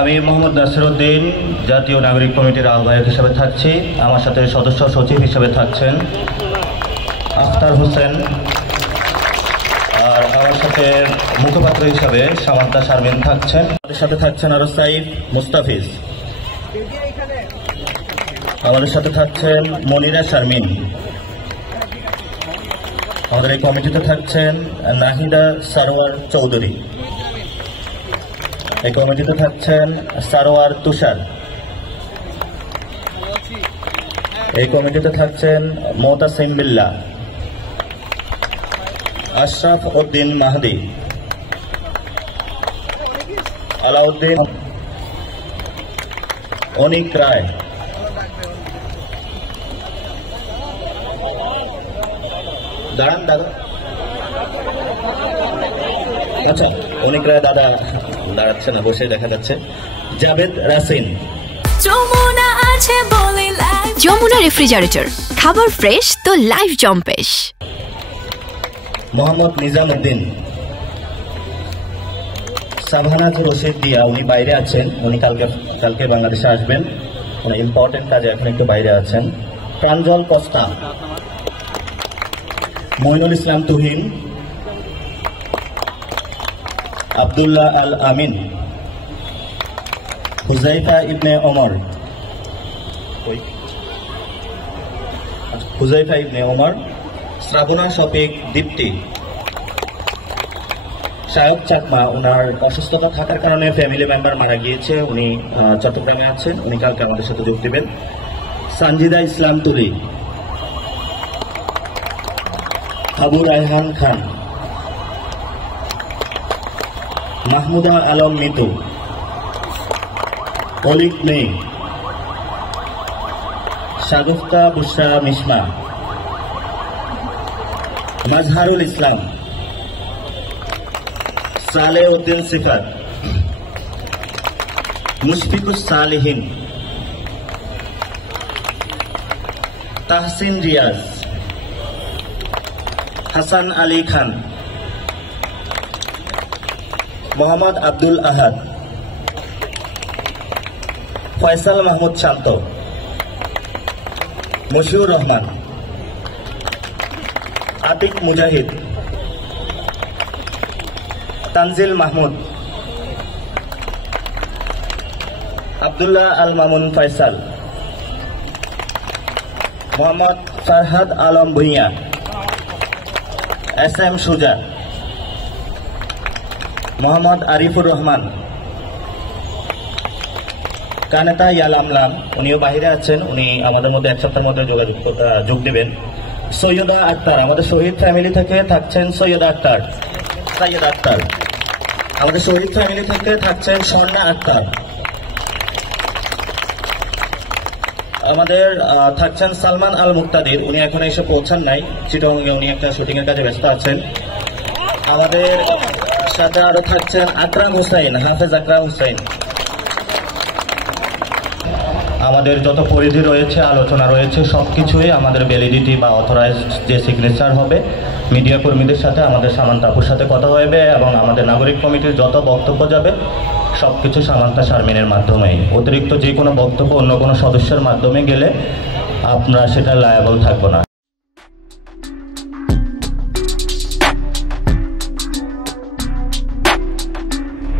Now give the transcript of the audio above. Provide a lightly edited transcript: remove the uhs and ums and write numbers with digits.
আমি মোহাম্মদ নাসিরউদ্দিন জাতীয় নাগরিক কমিটির আহ্বায়ক হিসেবে থাকছি। আমার সাথে সদস্য সচিব হিসেবে থাকছেন আখতার হোসেন, আর আমার সাথে মুখপাত্র হিসাবে সামান্তা শারমিন থাকছেন। আমাদের সাথে থাকছেন আরো সাইফ মুস্তাফিজ, আমাদের সাথে থাকছেন মনিরা শারমিন। আমাদের এই কমিটিতে থাকছেন নাহিদা সারোয়ার চৌধুরী, এই কমিটিতে থাকছেন সারোয়ার তুষার, এই কমিটিতে থাকছেন মোতাসিম বিল্লাহ, আশরাফ উদ্দিন মাহদি, আলাউদ্দিন, অনিক রায়, দাঁড়ান দাদা, আচ্ছা অনিক রায় দাদা দাঁড়াচ্ছে না, বসে দেখা যাচ্ছে, জাভেদ রাসিন। যমুনা রেফ্রিজারেটর, খাবার ফ্রেশ তো লাইফ জম্পেশ। মোহাম্মদ নিজামউদ্দিন। সাভানাজ রশিদ দিয়া, উনি বাইরে আছেন, উনি কালকে বাংলাদেশে আসবেন, উনি ইম্পর্টেন্ট কাজে এখন একটু বাইরে আছেন। প্রাঞ্জল কস্তা, মইনুল ইসলাম তুহিন, আব্দুল্লাহ আল আমিন, হুজাইফা ইবনে ওমর, শ্রাবণা শফিক দীপ্তি, শায়ক চাকমা, ওনার অসুস্থতা থাকার কারণে ফ্যামিলি মেম্বার মারা গিয়েছে, উনি চট্টগ্রামে আছেন, উনি কালকে আমাদের সাথে যোগ দেবেন। সানজিদা ইসলাম তুলি, আবু রায়হান খান, মাহমুদা আলম মিতু, অলিক মে, শাগুফতা বুশরা মিশমা, মাজহারুল ইসলাম, সালে উদ্দিন সিফাত, মুশফিকুস সালিহিন, তাহসিন রিয়াজ, হাসান আলী খান, মোহাম্মদ আব্দুল আহাদ, ফয়সাল মাহমুদ শান্ত, মশিউর রহমান, আতিক মুজাহিদ, তানজিল মাহমুদ, আব্দুল্লাহ আল মামুন ফয়সাল, মোহাম্মদ ফারহাদ আলম ভুঁইয়া, এস এম সুজা, মোহাম্মদ আরিফুর রহমান, কানেতা ইয়ালামলাম, উনিও বাহিরে আছেন, উনি আমাদের মধ্যে এক সপ্তাহের মধ্যে যোগ দেবেন। সৈয়দা আক্তার, আমাদের শহীদ ফ্যামিলি থেকে থাকছেন সৈয়দা আক্তার, সাইয়েদা আক্তার, আমাদের শহীদ ফ্যামিলি থেকে থাকছেন স্বর্ণা আক্তার, আমাদের থাকছেন সালমান আল মুক্তাদির, উনি এখন এসে পৌঁছান নাই, চিটাগংয়ে উনি একটা শুটিং এর কাজে ব্যস্ত আছেন। আমাদের সাথে আরো থাকছেন আকরাম হুসাইন, হাফেজ আকরাম হুসাইন। আমাদের যত পরিধি রয়েছে, আলোচনা রয়েছে, সবকিছুই আমাদের ভ্যালিডিটি বা অথরাইজড যে সিগনেচার হবে, মিডিয়া কর্মীদের সাথে আমাদের সামান্তা আপুর সাথে কথা হবে, এবং আমাদের নাগরিক কমিটির যত বক্তব্য যাবে সবকিছু সামান্তা শারমিনের মাধ্যমেই। অতিরিক্ত যে কোনো বক্তব্য অন্য কোনো সদস্যের মাধ্যমে গেলে আমরা সেটা লায়াবল থাকবো না।